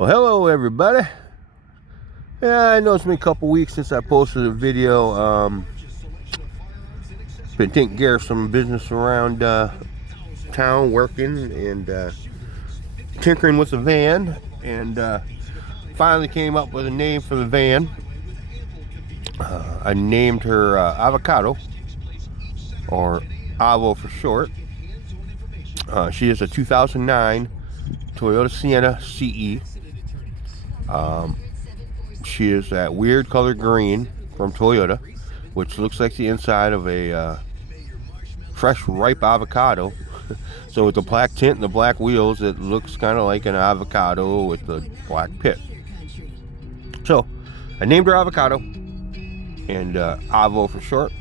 Well, hello everybody. Yeah, I know it's been a couple weeks since I posted a video. Been taking care of some business around town, working and tinkering with the van, and finally came up with a name for the van. I named her Avocado, or Avo for short. She is a 2009 Toyota Sienna CE. She is that weird color green from Toyota, which looks like the inside of a fresh ripe avocado. So with the black tint and the black wheels, it looks kind of like an avocado with the black pit. So I named her Avocado, and Avo for short,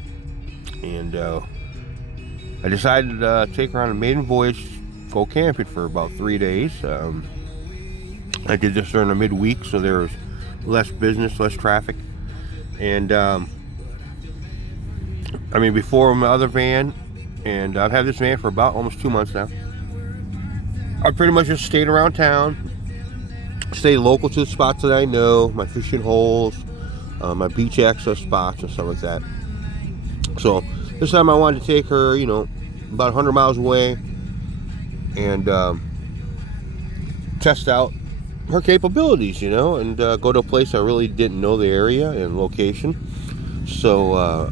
and I decided to take her on a maiden voyage, go camping for about 3 days. I did this during the midweek, so there was less business, less traffic. And I mean, before my other van, and I've had this van for about almost 2 months now, I pretty much just stayed around town, stay local to the spots that I know, my fishing holes, my beach access spots and stuff like that. So this time I wanted to take her, about 100 miles away and test out her capabilities, and go to a place I really didn't know the area and location. So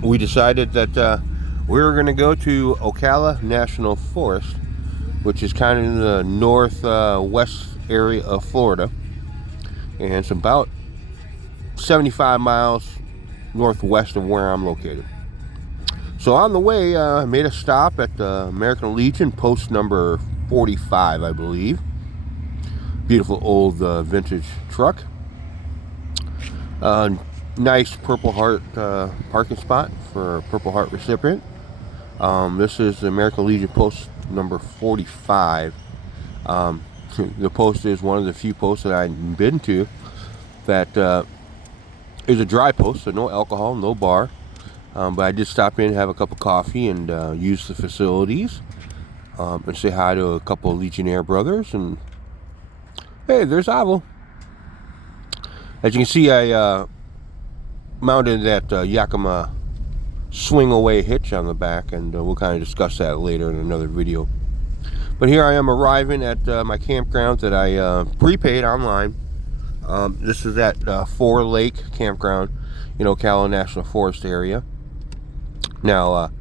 we decided that we were going to go to Ocala National Forest, which is kind of in the northwest area of Florida, and it's about 75 miles northwest of where I'm located. So on the way, I made a stop at the American Legion, post number 45, I believe. Beautiful old vintage truck. Nice Purple Heart parking spot for a Purple Heart recipient. This is the American Legion post number 45. The post is one of the few posts that I've been to that is a dry post, so no alcohol, no bar. But I did stop in, have a cup of coffee, and use the facilities, and say hi to a couple of Legionnaire brothers. And hey, there's Avo. As you can see, I mounted that Yakima swing away hitch on the back, and we'll kind of discuss that later in another video. But here I am arriving at my campground that I prepaid online. This is at Four Lake Campground in Ocala National Forest area. Now,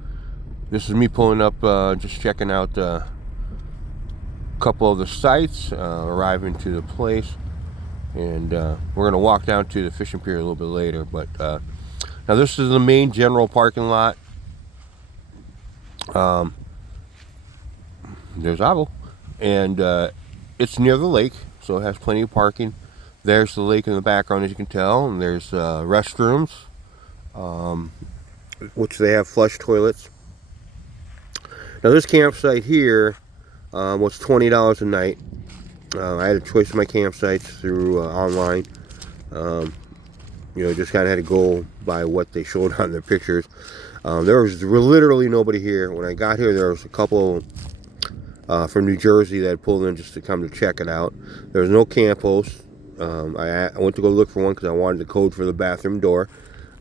this is me pulling up, just checking out a couple of the sites, arriving to the place, and we're going to walk down to the fishing pier a little bit later. But now this is the main general parking lot. There's Avo, and it's near the lake, so it has plenty of parking. There's the lake in the background, as you can tell, and there's restrooms, which they have flush toilets. Now this campsite here was $20 a night. I had a choice of my campsites through online. Just kind of had to go by what they showed on their pictures. There was literally nobody here. When I got here, there was a couple from New Jersey that had pulled in just to come to check it out. There was no camp host. I went to go look for one because I wanted the code for the bathroom door.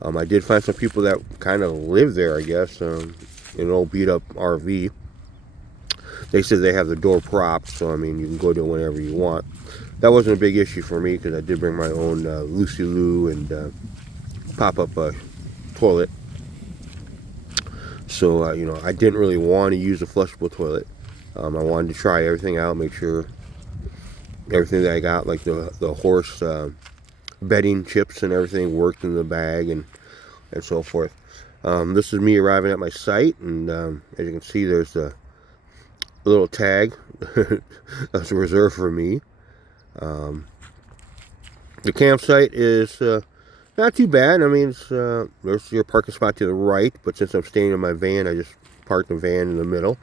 I did find some people that kind of live there, I guess, in an old beat up RV. They said they have the door propped, so I mean, you can go to it whenever you want. That wasn't a big issue for me because I did bring my own Lucy Lou and pop-up toilet. So, I didn't really want to use a flushable toilet. I wanted to try everything out, make sure everything that I got, like the horse bedding chips and everything, worked in the bag and so forth. This is me arriving at my site, and as you can see, there's a little tag that's reserved for me. The campsite is not too bad. I mean, there's your parking spot to the right, but since I'm staying in my van, I just parked the van in the middle.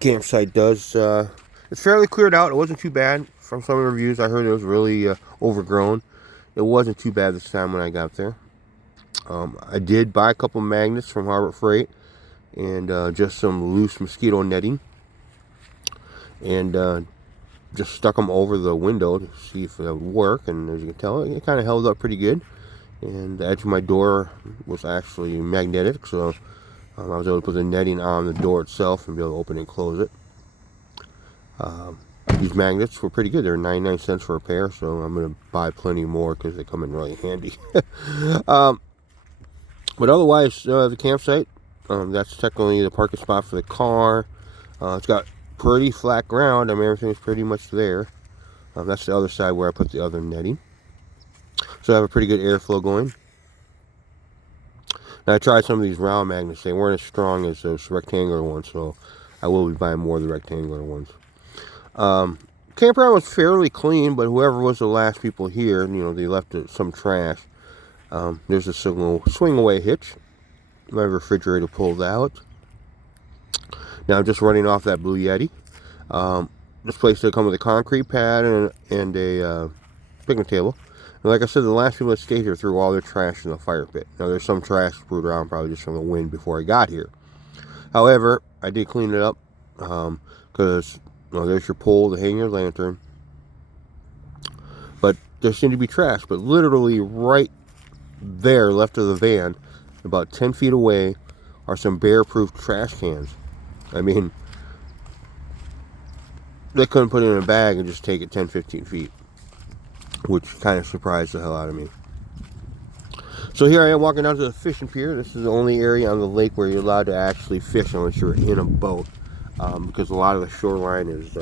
Campsite does it's fairly cleared out. It wasn't too bad. From some reviews I heard it was really overgrown. It wasn't too bad this time when I got there. I did buy a couple magnets from Harbor Freight and just some loose mosquito netting. and just stuck them over the window to see if it would work. And as you can tell, it kind of held up pretty good. And the edge of my door was actually magnetic, so I was able to put the netting on the door itself and be able to open and close it. These magnets were pretty good. They're 99 cents for a pair, so I'm going to buy plenty more because they come in really handy. But otherwise, the campsite, that's technically the parking spot for the car. It's got pretty flat ground. I mean, everything's pretty much there. That's the other side where I put the other netting. So I have a pretty good airflow going. Now, I tried some of these round magnets. They weren't as strong as those rectangular ones, so I will be buying more of the rectangular ones. Campground was fairly clean, but whoever was the last people here, you know, they left some trash. There's a swing away hitch. My refrigerator pulled out. Now I'm just running off that Blue Yeti. This place did come with a concrete pad and a picnic table. And like I said, the last people that stayed here threw all their trash in the fire pit. Now there's some trash screwed around, probably just from the wind before I got here. However, I did clean it up because there's your pole to hang your lantern. But there seemed to be trash. But literally right there, left of the van, about 10 feet away, are some bear-proof trash cans. I mean, they couldn't put it in a bag and just take it 10-15 feet. Which kind of surprised the hell out of me. So here I am walking down to the fishing pier. This is the only area on the lake where you're allowed to actually fish unless you're in a boat. Because a lot of the shoreline is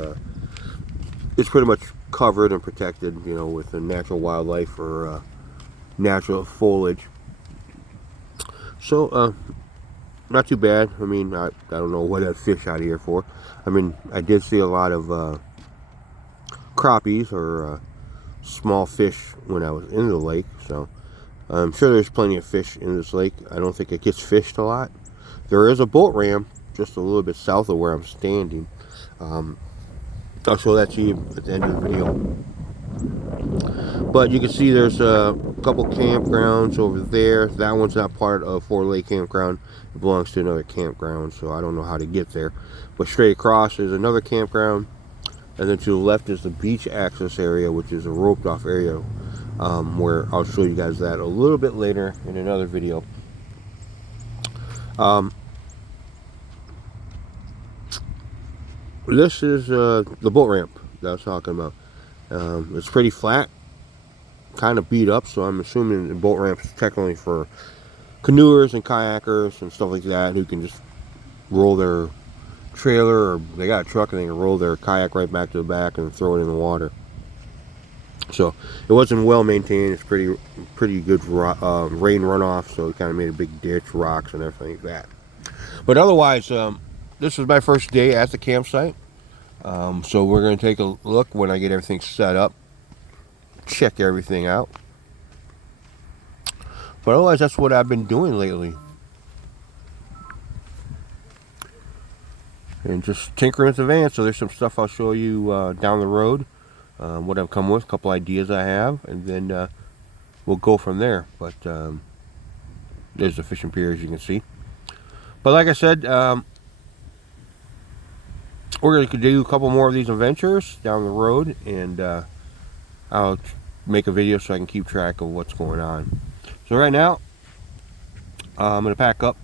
it's pretty much covered and protected, you know, with the natural wildlife or natural foliage. So not too bad. I mean, I don't know what I'd fish out here for. I mean, I did see a lot of crappies or small fish when I was in the lake, so I'm sure there's plenty of fish in this lake. I don't think it gets fished a lot. There is a boat ramp just a little bit south of where I'm standing. I'll show that to you at the end of the video. But you can see there's a couple campgrounds over there. That one's not part of Ford Lake Campground. It belongs to another campground, so I don't know how to get there. But straight across is another campground. And then to the left is the beach access area, which is a roped off area, where I'll show you guys that a little bit later in another video. This is the boat ramp that I was talking about. It's pretty flat, kind of beat up, so I'm assuming the boat ramp is technically for canoers and kayakers and stuff like that who can just roll their trailer, or they got a truck and they can roll their kayak right back to the back and throw it in the water. So it wasn't well maintained. It's pretty good rain runoff, so it kind of made a big ditch, rocks and everything like that. But otherwise, this was my first day at the campsite. So we're going to take a look when I get everything set up, check everything out. But otherwise, that's what I've been doing lately. And just tinkering with the van. So there's some stuff I'll show you down the road. What I've come with, a couple ideas I have, and then we'll go from there. But there's the fishing pier, as you can see. But like I said, we're going to do a couple more of these adventures down the road, and I'll make a video so I can keep track of what's going on. So right now, I'm going to pack up,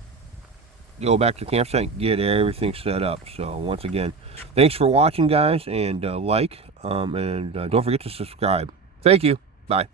go back to the campsite, and get everything set up. So once again, thanks for watching, guys, and like, and don't forget to subscribe. Thank you. Bye.